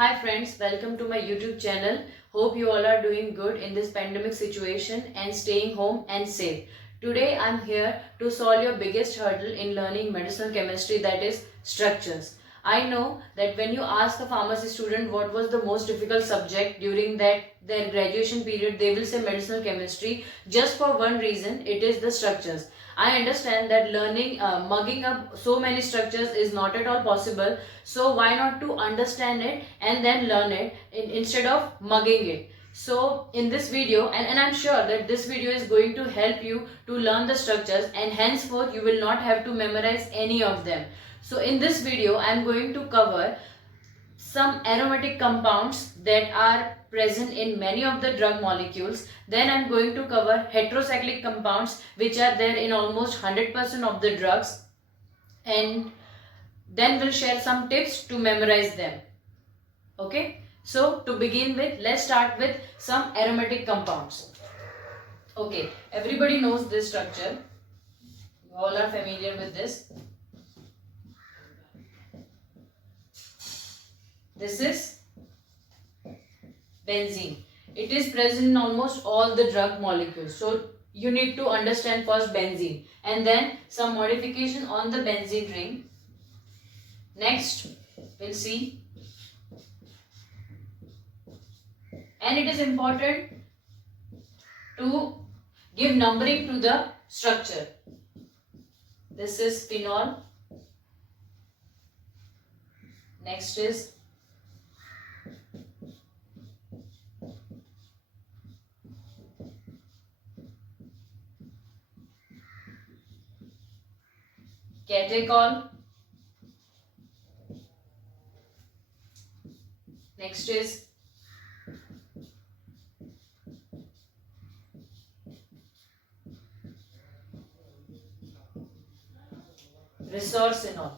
Hi friends, welcome to my YouTube channel. Hope you all are doing good in this pandemic situation and staying home and safe. Today I'm here to solve your biggest hurdle in learning medicinal chemistry, that is structures. I know that when you ask a pharmacy student what was the most difficult subject during their graduation period, they will say medicinal chemistry, just for one reason, it is the structures. I understand that mugging up so many structures is not at all possible. So why not to understand it and then learn it instead of mugging it. So in this video, and I'm sure that this video is going to help you to learn the structures, and henceforth you will not have to memorize any of them. So in this video, I'm going to cover some aromatic compounds that are present in many of the drug molecules. Then I'm going to cover heterocyclic compounds which are there in almost 100% of the drugs, and then we'll share some tips to memorize them. Okay, so to begin with, let's start with some aromatic compounds. Okay, everybody knows this structure. You all are familiar with this. This is benzene. It is present in almost all the drug molecules. So you need to understand first benzene and then some modification on the benzene ring. Next, we'll see. And it is important to give numbering to the structure. This is phenol. Next is catechol. Next is resorcinol.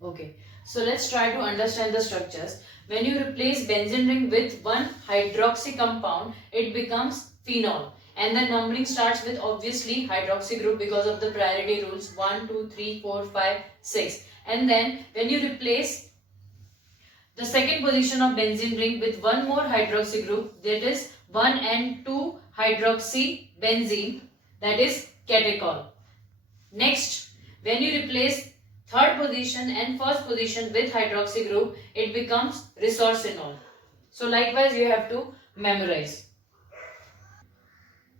Okay, so let's try to understand the structures. When you replace benzene ring with one hydroxy compound, it becomes phenol. And the numbering starts with obviously hydroxy group because of the priority rules 1, 2, 3, 4, 5, 6. And then when you replace the second position of benzene ring with one more hydroxy group, that is 1 and 2 hydroxy benzene, that is catechol. Next, when you replace third position and first position with hydroxy group, it becomes resorcinol. So likewise you have to memorize.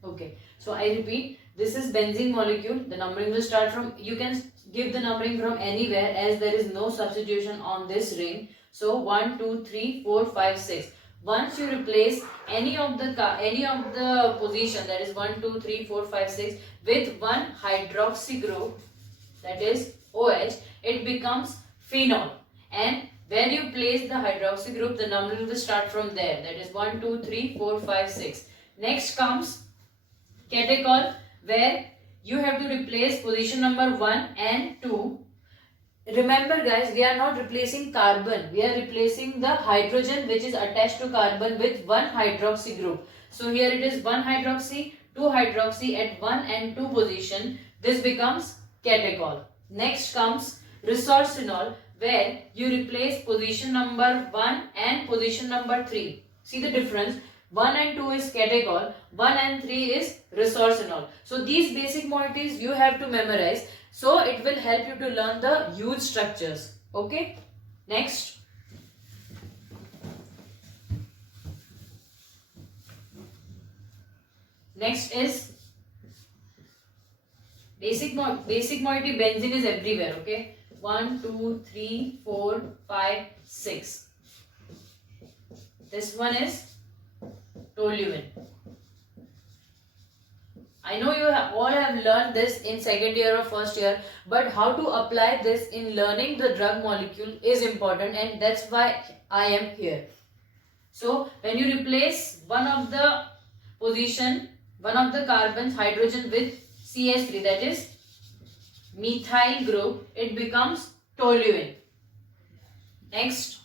Okay, so I repeat, this is benzene molecule. The numbering will start from, you can give the numbering from anywhere as there is no substitution on this ring. So 1, 2, 3, 4, 5, 6. Once you replace any of the position, that is 1, 2, 3, 4, 5, 6 with one hydroxy group, that is OH, it becomes phenol. And when you place the hydroxy group, the numbering will start from there, that is 1, 2, 3, 4, 5, 6. Next comes catechol, where you have to replace position number 1 and 2. Remember guys, we are not replacing carbon, we are replacing the hydrogen which is attached to carbon with one hydroxy group. So here it is 1 hydroxy, 2 hydroxy at 1 and 2 position. This becomes catechol. Next comes resorcinol, where you replace position number 1 and position number 3. See the difference? 1 and 2 is catechol, 1 and 3 is resorcinol. So these basic moieties you have to memorize. So it will help you to learn the huge structures. Okay. Next. Next is basic moiety. Benzene is everywhere. Okay. 1, 2, 3, 4, 5, 6. This one is toluene. I know you all have learned this in second year or first year, but how to apply this in learning the drug molecule is important, and that's why I am here. So when you replace one of the carbons, hydrogen with CH3, that is methyl group, it becomes toluene. Next,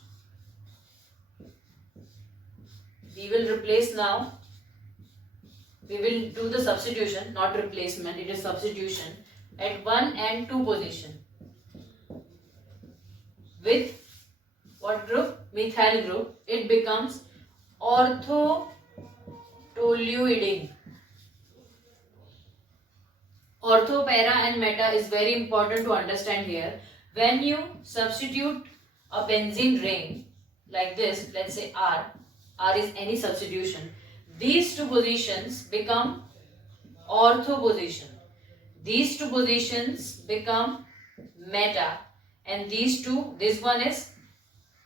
we will replace now. We will do the substitution, not replacement, it is substitution at 1 and 2 position with what group? Methyl group. It becomes orthotoluidine. Ortho, para and meta is very important to understand here. When you substitute a benzene ring like this, let's say R is any substitution, these two positions become ortho position. These two positions become meta, and this one is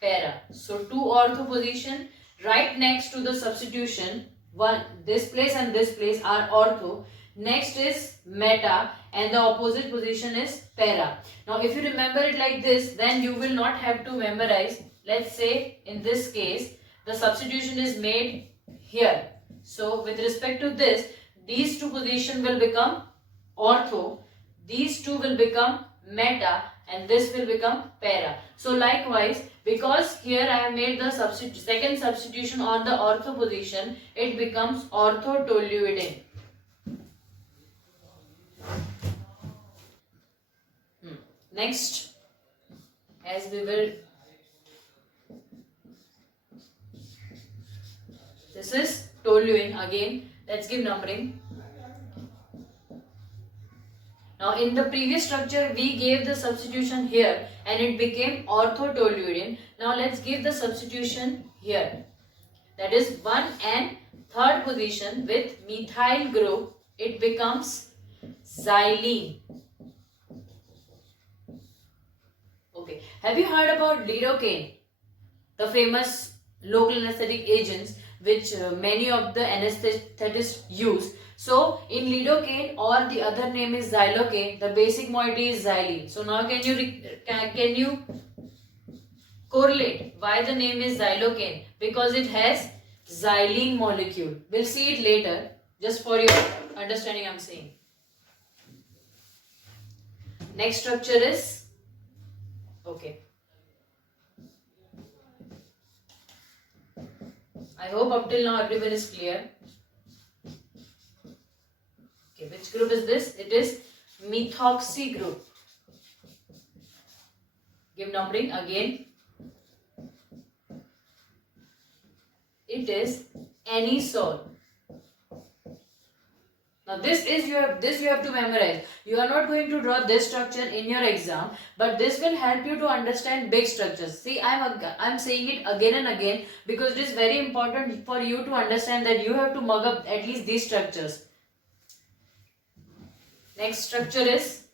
para. So two ortho position right next to the substitution, one this place and this place are ortho. Next is meta and the opposite position is para. Now if you remember it like this, then you will not have to memorize. Let's say in this case the substitution is made here. So with respect to this, these two positions will become ortho, these two will become meta, and this will become para. So likewise, because here I have made the second substitution on the ortho position, it becomes orthotoluidine. Next, as we will, this is toluene again. Let's give numbering. Now in the previous structure we gave the substitution here and it became orthotoluidine. Now let's give the substitution here. That is 1 and 3rd position with methyl group, it becomes xylene. Okay, have you heard about lidocaine, the famous local anesthetic agents which many of the anesthetists use? So in lidocaine, or the other name is xylocaine, the basic moiety is xylene. So now can you correlate why the name is xylocaine? Because it has xylene molecule. We'll see it later, just for your understanding I'm saying. Next structure is, okay, I hope up till now everyone is clear. Okay, which group is this? It is methoxy group. Give numbering again. It is anisole. Now this you have to memorize. You are not going to draw this structure in your exam, but this will help you to understand big structures. See, I'm saying it again and again because it is very important for you to understand that you have to mug up at least these structures. Next structure is,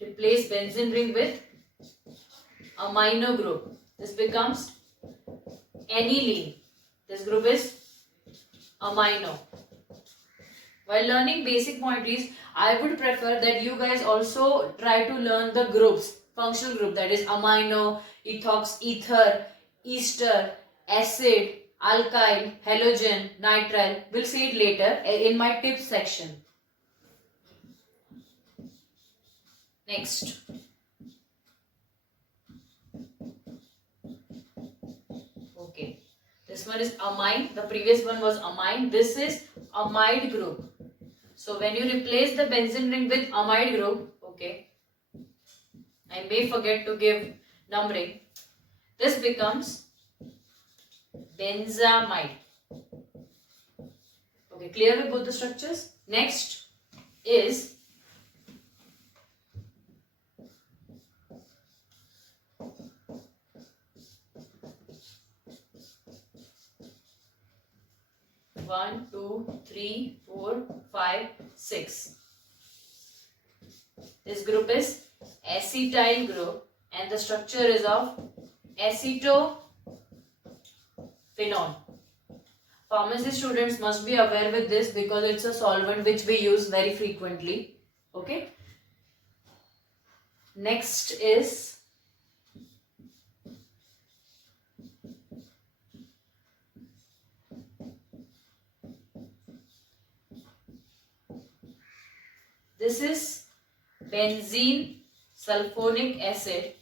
replace benzene ring with amino group. This becomes aniline. This group is amino. While learning basic moieties, I would prefer that you guys also try to learn the groups, functional group, that is amino, ethox, ether, ester, acid, alkyl, halogen, nitrile. We'll see it later in my tips section. Next. Okay. This one is amine. The previous one was amine. This is amide group. So when you replace the benzene ring with amide group, okay, I may forget to give numbering. This becomes benzamide. Okay, clear with both the structures? Next is one, two, three, 4, 5, 6. This group is acetyl group and the structure is of acetophenone. Pharmacy students must be aware with this because it's a solvent which we use very frequently. Okay. Next is this is benzene sulfonic acid.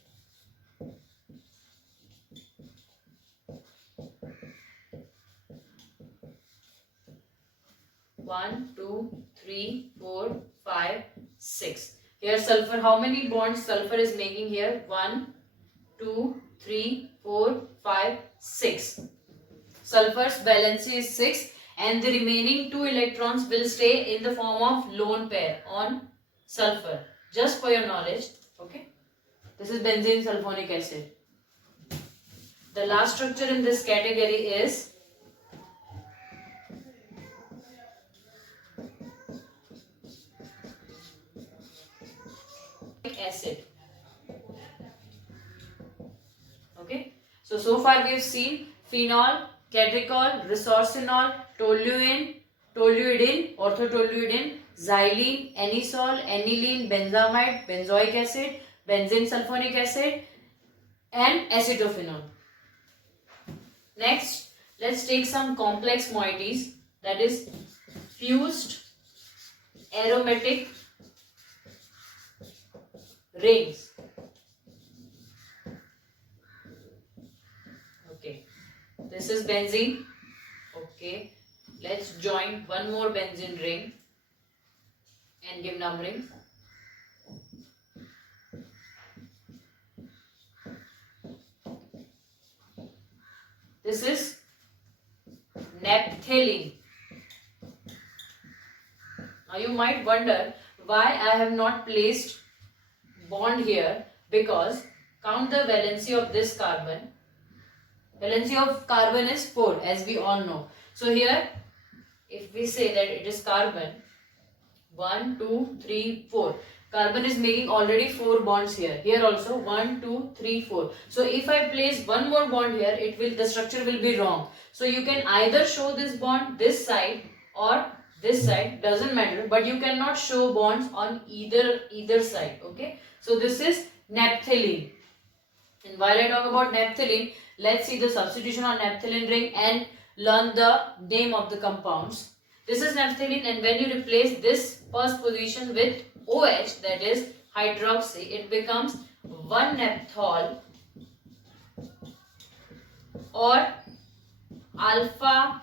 One, two, three, 4, 5, 6. Here sulfur, how many bonds sulfur is making here? 1, 2, 3, 4, 5, 6. Sulfur's valency is 6 and the remaining 2 electrons will stay in the form of lone pair on sulfur. Just for your knowledge, okay? This is benzene sulfonic acid. The last structure in this category is acid. Okay, so far we have seen phenol, catechol, resorcinol, toluene, toluidine, orthotoluidine, xylene, anisole, aniline, benzamide, benzoic acid, benzene sulfonic acid, and acetophenol. Next, let's take some complex moieties, that is fused aromatic rings. Okay, this is benzene. Okay, let's join one more benzene ring and give numbering. This is naphthalene. Now you might wonder why I have not placed bond here, because count the valency of this carbon. Valency of carbon is 4, as we all know. So here, if we say that it is carbon, 1, 2, 3, 4. Carbon is making already 4 bonds here. Here also 1, 2, 3, 4. So if I place one more bond here, the structure will be wrong. So you can either show this bond this side or this side, doesn't matter, but you cannot show bonds on either side. Okay. So this is naphthalene. And while I talk about naphthalene, let's see the substitution on naphthalene ring and learn the name of the compounds. This is naphthalene, and when you replace this first position with OH, that is hydroxy, it becomes 1-naphthol or alpha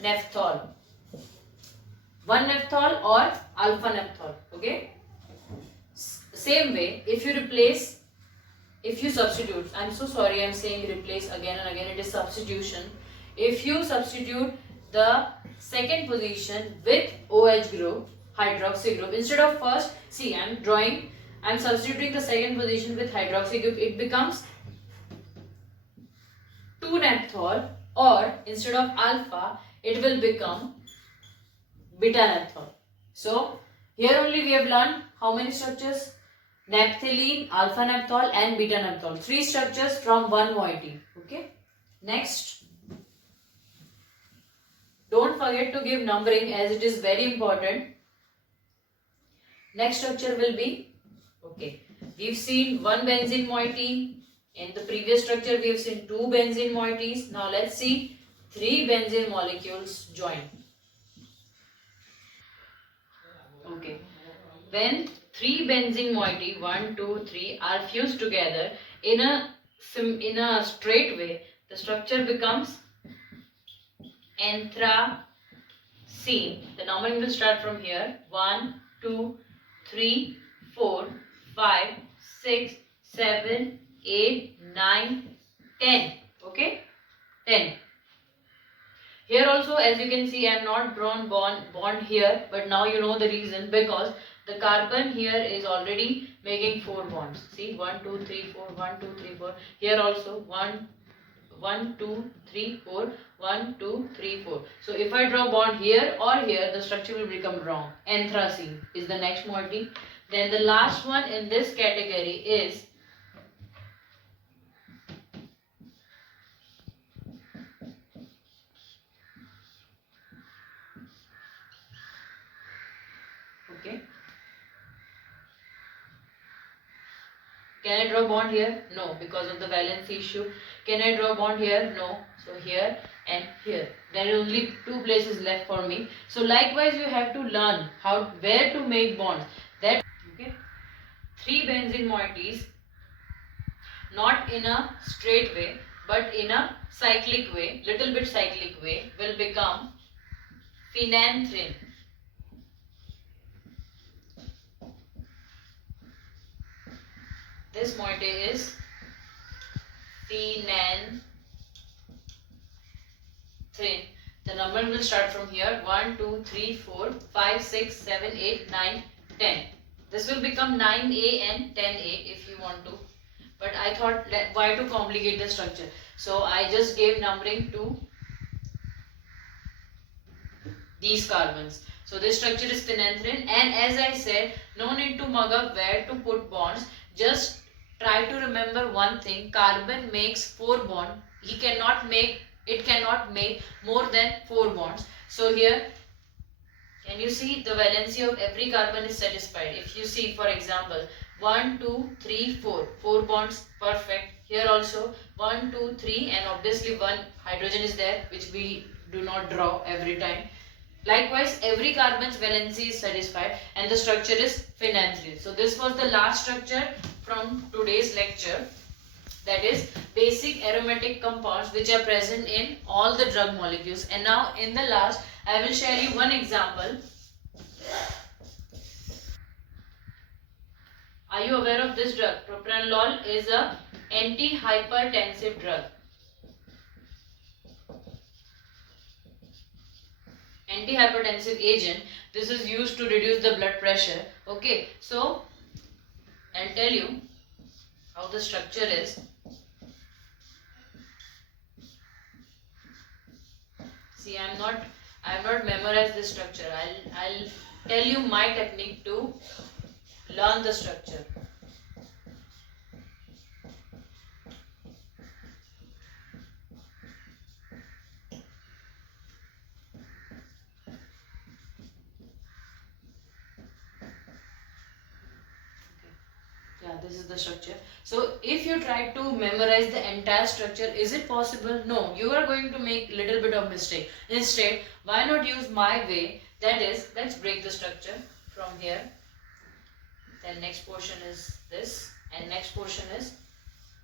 naphthol. 1-naphthol or alpha naphthol. Okay. Same way, if you substitute, I'm so sorry, I'm saying replace again and again, it is substitution. If you substitute the second position with OH group, hydroxy group, instead of first, see, I'm substituting the second position with hydroxy group, it becomes 2-naphthol, or instead of alpha, it will become beta-naphthol. So here only we have learned how many structures? Naphthalene, alpha naphthol and beta naphthol. 3 structures from one moiety. Okay. Next, don't forget to give numbering, as it is very important. Next structure will be, okay, we've seen one benzene moiety. In the previous structure we have seen 2 benzene moieties. Now let's see 3 benzene molecules join. Okay. When 3 benzene moiety, 1, 2, 3, are fused together in a straight way, the structure becomes anthracene. The numbering will start from here. 1, 2, 3, 4, 5, 6, 7, 8, 9, 10. Okay, 10. Here also, as you can see, I am not drawn bond here, but now you know the reason, because the carbon here is already making 4 bonds. See, 1, 2, 3, 4, 1, 2, 3, 4. Here also 1, 2, 3, 4, 1, 2, 3, 4. So if I draw bond here or here, the structure will become wrong. Anthracene is the next moiety. Then the last one in this category is okay. Can I draw bond here? No, because of the valence issue. Can I draw bond here? No. So here and here. There are only 2 places left for me. So likewise, you have to learn where to make bonds. That okay. 3 benzene moieties, not in a straight way, but in a cyclic way, little bit cyclic way, will become phenanthrene. this moiety is phenanthrin. The number will start from here 1, 2, 3, 4, 5, 6, 7, 8, 9, 10. This will become 9A and 10A if you want to. But I thought, why to complicate the structure? So I just gave numbering to these carbons. So this structure is phenanthrin, and as I said, no need to mug up where to put bonds. Just try to remember one thing: carbon makes 4 bonds. It cannot make more than 4 bonds. So here, can you see the valency of every carbon is satisfied? If you see, for example, 1, 2, 3, 4. 4 bonds, perfect. Here also 1, 2, 3, and obviously one hydrogen is there, which we do not draw every time. Likewise, every carbon's valency is satisfied and the structure is phenanthrin. So this was the last structure from today's lecture. That is basic aromatic compounds which are present in all the drug molecules. And now in the last, I will share you one example. Are you aware of this drug? Propranolol is a antihypertensive drug. Antihypertensive agent. This is used to reduce the blood pressure. Okay, so I'll tell you how the structure is. See, I have not memorized this structure. I'll tell you my technique to learn the structure. Yeah, this is the structure. So if you try to memorize the entire structure, is it possible? No, you are going to make little bit of mistake. Instead, why not use my way? That is, let's break the structure from here. Then next portion is this, and next portion is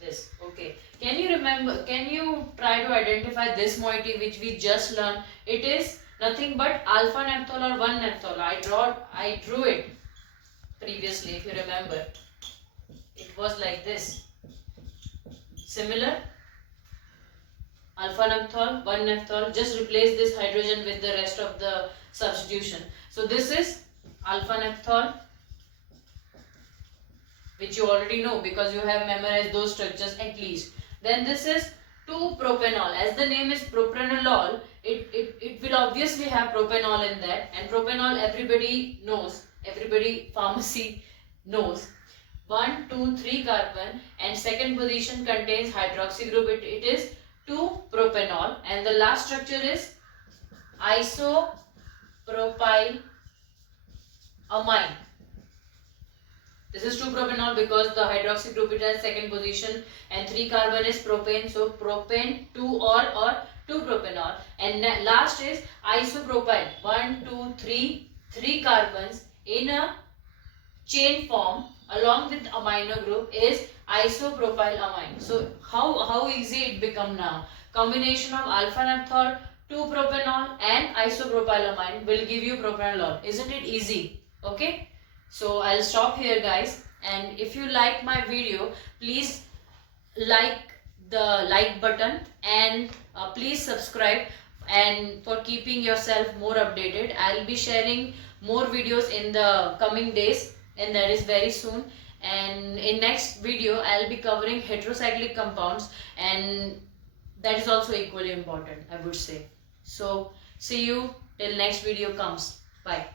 this. Okay. Can you remember? Can you try to identify this moiety which we just learned? It is nothing but alpha naphthol or 1-naphthol. I drew it previously, if you remember. It was like this. Similar. Alpha naphthol, 1-naphthol. Just replace this hydrogen with the rest of the substitution. So this is alpha naphthol, which you already know because you have memorized those structures at least. Then this is 2-propanol. As the name is propranolol, it will obviously have propanol in that, and propanol everybody knows, everybody pharmacy knows. 1, 2, 3 carbon, and second position contains hydroxy group. It is 2-propanol, and the last structure is isopropylamine. This is 2-propanol because the hydroxy group it has second position, and 3 carbon is propane, so propane 2-ol or 2-propanol, and last is isopropyl. 1, 2, 3 carbons in a chain form along with amino group is isopropylamine. So how easy it become now? Combination of alpha naphthol, 2-propanol and isopropylamine will give you propranolol. Isn't it easy? Okay. So I'll stop here, guys, and if you like my video, please like the like button, and please subscribe, and for keeping yourself more updated. I'll be sharing more videos in the coming days, and that is very soon. And in next video I'll be covering heterocyclic compounds, and that is also equally important, I would say. So see you till next video comes. Bye.